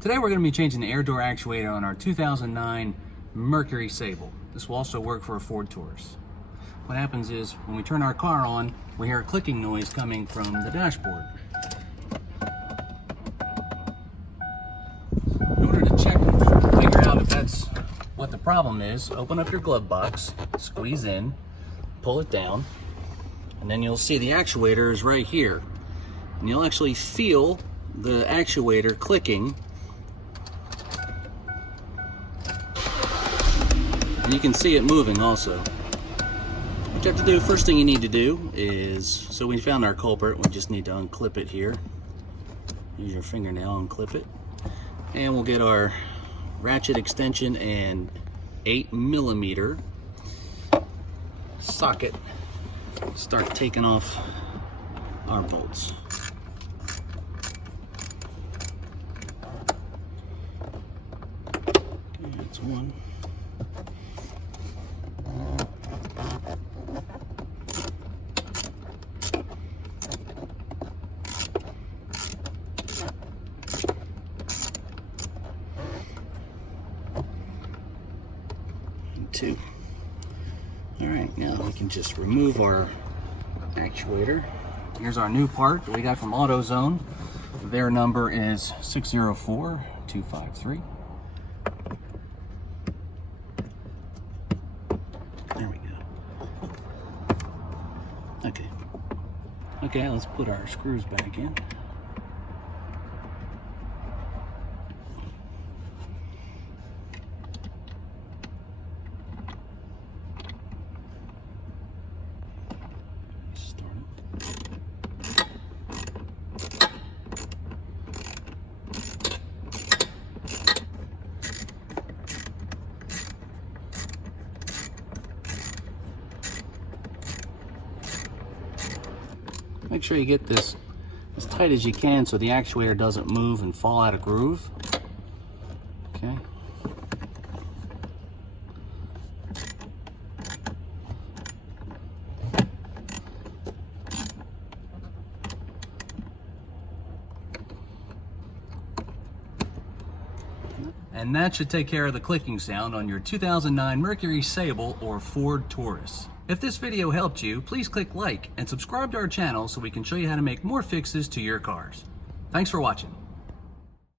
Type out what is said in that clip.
Today we're going to be changing the air door actuator on our 2009 Mercury Sable. This will also work for a Ford Taurus. What happens is when we turn our car on, we hear a clicking noise coming from the dashboard. In order to check and figure out if that's what the problem is, open up your glove box, squeeze in, pull it down, and then you'll see the actuator is right here. And you'll actually feel the actuator clicking. And you can see it moving also. What you have to do, first thing you need to do is, so we found our culprit, we just need to unclip it here. Use your fingernail, unclip it. And we'll get our ratchet extension and 8mm socket. Start taking off our bolts. Okay, that's one. Two. All right, now we can just remove our actuator. Here's our new part that we got from AutoZone. Their number is 604253. There we go. Okay, let's put our screws back in. Make sure you get this as tight as you can so the actuator doesn't move and fall out of groove. Okay. And that should take care of the clicking sound on your 2009 Mercury Sable or Ford Taurus. If this video helped you, please click like and subscribe to our channel so we can show you how to make more fixes to your cars. Thanks for watching.